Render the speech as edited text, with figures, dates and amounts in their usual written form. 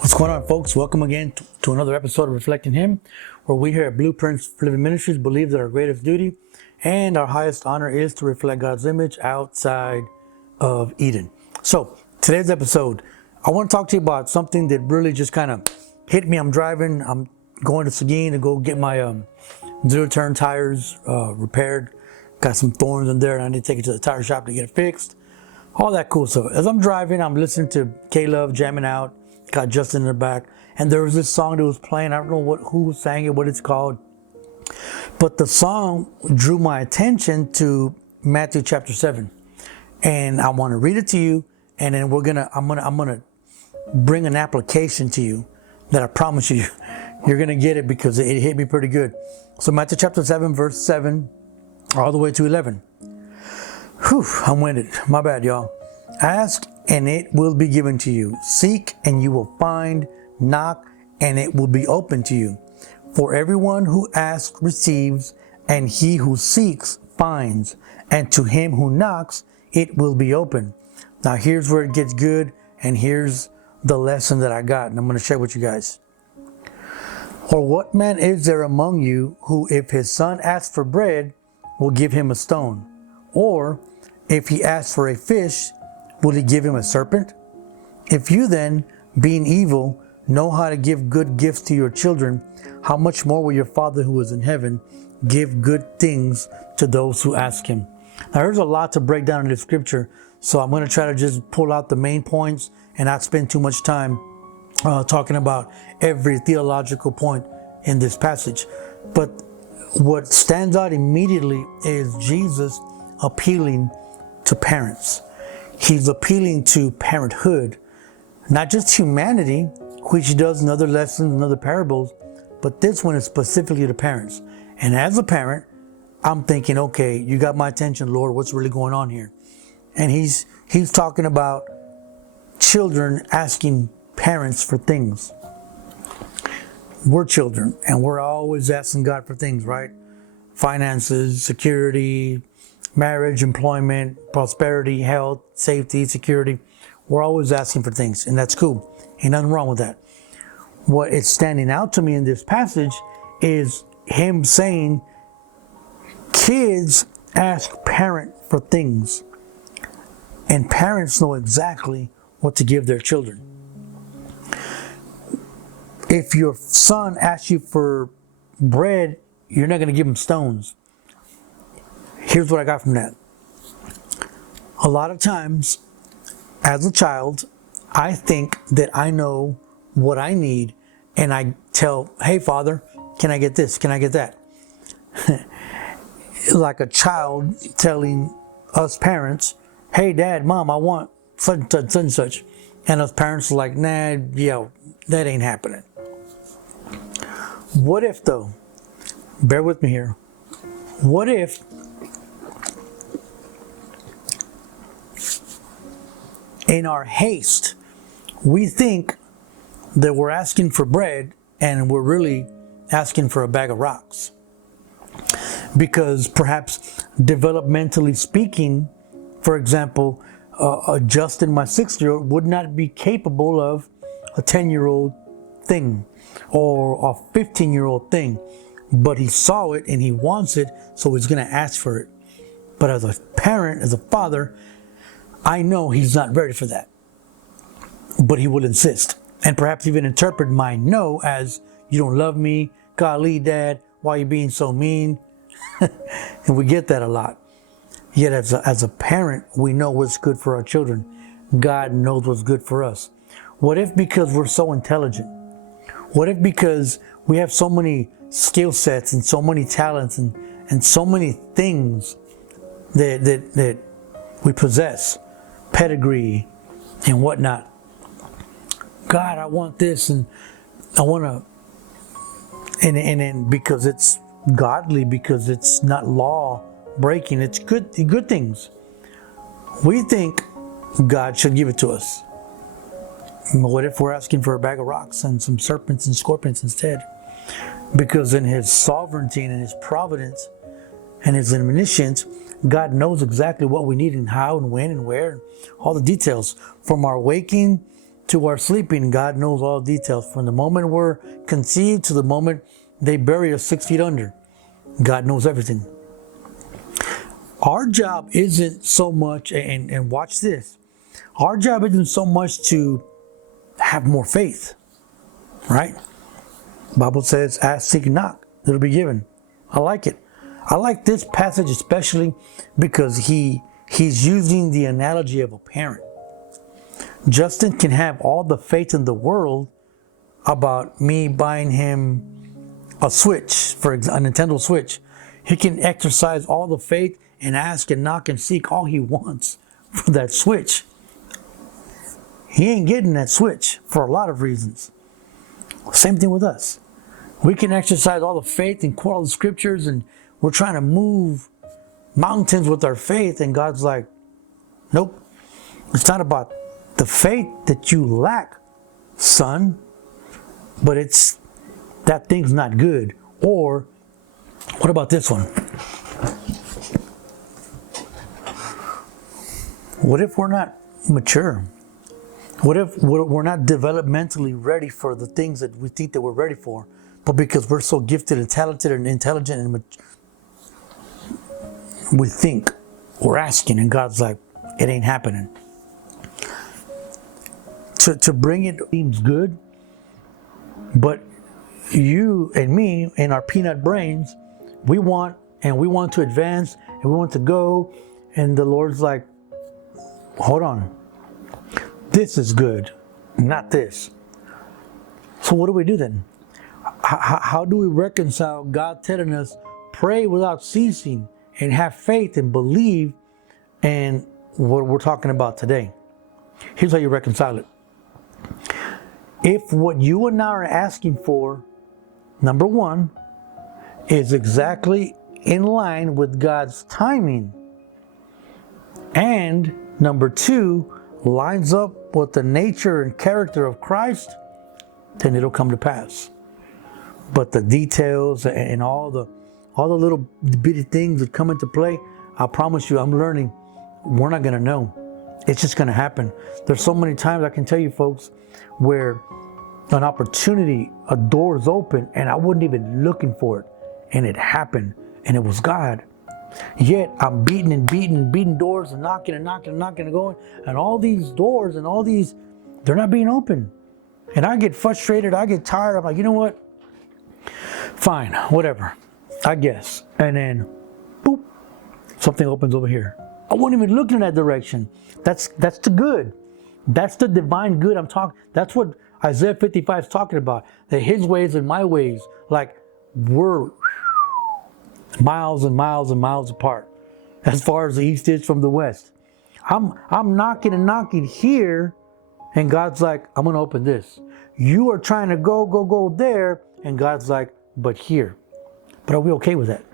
What's going on, folks? Welcome again to another episode of Reflecting Him, where we here at Blueprints for Living Ministries believe that our greatest duty and our highest honor is to reflect God's image outside of Eden. So, today's episode, I want to talk to you about something that really just kind of hit me. I'm driving, I'm going to Seguin to go get my zero-turn tires repaired. Got some thorns in there and I need to take it to the tire shop to get it fixed. All that cool stuff. As I'm driving, I'm listening to K-Love jamming out. Got Justin in the back, and there was this song that was playing. I don't know who sang it, what it's called, but the song drew my attention to Matthew chapter 7, and I want to read it to you, and then I'm gonna bring an application to you that I promise you you're gonna get it because it hit me pretty good. So Matthew chapter 7, verse 7, all the way to 11. Whew, I'm winded. My bad, y'all. Ask and it will be given to you. Seek and you will find. Knock and it will be open to you. For everyone who asks receives, and he who seeks finds, and to him who knocks it will be open. Now here's where it gets good, and here's the lesson that I got, and I'm going to share with you guys. Or what man is there among you who, if his son asks for bread, will give him a stone? Or if he asks for a fish, will he give him a serpent? If you then, being evil, know how to give good gifts to your children, how much more will your Father who is in heaven give good things to those who ask him? Now there's a lot to break down in this scripture, so I'm going to try to just pull out the main points and not spend too much time talking about every theological point in this passage. But what stands out immediately is Jesus appealing to parents. He's appealing to parenthood, not just humanity, which he does in other lessons and other parables, but this one is specifically to parents. And as a parent, I'm thinking, okay, you got my attention, Lord, what's really going on here? And he's talking about children asking parents for things. We're children, and we're always asking God for things, right? Finances, security, marriage, employment, prosperity, health, safety, security. We're always asking for things, and that's cool. Ain't nothing wrong with that. What is standing out to me in this passage is him saying, kids ask parent for things, and parents know exactly what to give their children. If your son asks you for bread, you're not going to give him stones. Here's what I got from that. A lot of times, as a child, I think that I know what I need, and I tell, hey, Father, can I get this? Can I get that? Like a child telling us parents, hey, Dad, Mom, I want such and such and such. And us parents are like, nah, yeah, that ain't happening. What if, though? Bear with me here. What if in our haste, we think that we're asking for bread and we're really asking for a bag of rocks? Because perhaps developmentally speaking, for example, Justin, my 6-year-old, would not be capable of a 10-year-old thing or a 15-year-old thing. But he saw it and he wants it, so he's going to ask for it. But as a parent, as a father, I know he's not ready for that, but he will insist, and perhaps even interpret my no as, you don't love me, golly, Dad, why are you being so mean? And we get that a lot. Yet as a parent, we know what's good for our children. God knows what's good for us. What if because we're so intelligent? What if because we have so many skill sets and so many talents and so many things that we possess, pedigree and whatnot. God, I want this, and I want to, and because it's godly, because it's not law breaking, it's good things. We think God should give it to us. What if we're asking for a bag of rocks and some serpents and scorpions instead? Because in his sovereignty and in his providence and his omniscience, God knows exactly what we need and how and when and where, all the details, from our waking to our sleeping, God knows all details. From the moment we're conceived to the moment they bury us 6 feet under, God knows everything. Our job isn't so much, and watch this, our job isn't so much to have more faith, right? The Bible says, ask, seek, knock, it'll be given. I like it. I like this passage especially because he's using the analogy of a parent. Justin can have all the faith in the world about me buying him a Switch, for example, a Nintendo Switch. He can exercise all the faith and ask and knock and seek all he wants for that Switch. He ain't getting that Switch for a lot of reasons. Same thing with us. We can exercise all the faith and quote all the scriptures, and we're trying to move mountains with our faith, and God's like, nope. It's not about the faith that you lack, son, but it's that thing's not good. Or what about this one? What if we're not mature? What if we're not developmentally ready for the things that we think that we're ready for, but because we're so gifted and talented and intelligent and we think we're asking, and God's like, it ain't happening. To bring it seems good, but you and me and our peanut brains, we want to advance and we want to go, and the Lord's like, hold on. This is good, not this. So what do we do then? How do we reconcile God telling us, pray without ceasing and have faith and believe, and what we're talking about today? Here's how you reconcile it. If what you and I are asking for, number one, is exactly in line with God's timing, and number two, lines up with the nature and character of Christ, then it'll come to pass. But the details and all the little bitty things that come into play, I promise you, I'm learning, we're not going to know. It's just going to happen. There's so many times I can tell you folks where an opportunity, a door is open, and I wasn't even looking for it, and it happened, and it was God. Yet I'm beating doors and knocking and going, and all these doors and all these, they're not being open. And I get frustrated, I get tired, I'm like, you know what? Fine, whatever, I guess. And then, boop, something opens over here. I wasn't even looking in that direction. That's the good. That's the divine good I'm talking. That's what Isaiah 55 is talking about. That his ways and my ways, like, we're miles and miles and miles apart, as far as the east is from the west. I'm knocking here, and God's like, I'm gonna open this. You are trying to go there, and God's like, but here. But are we okay with that?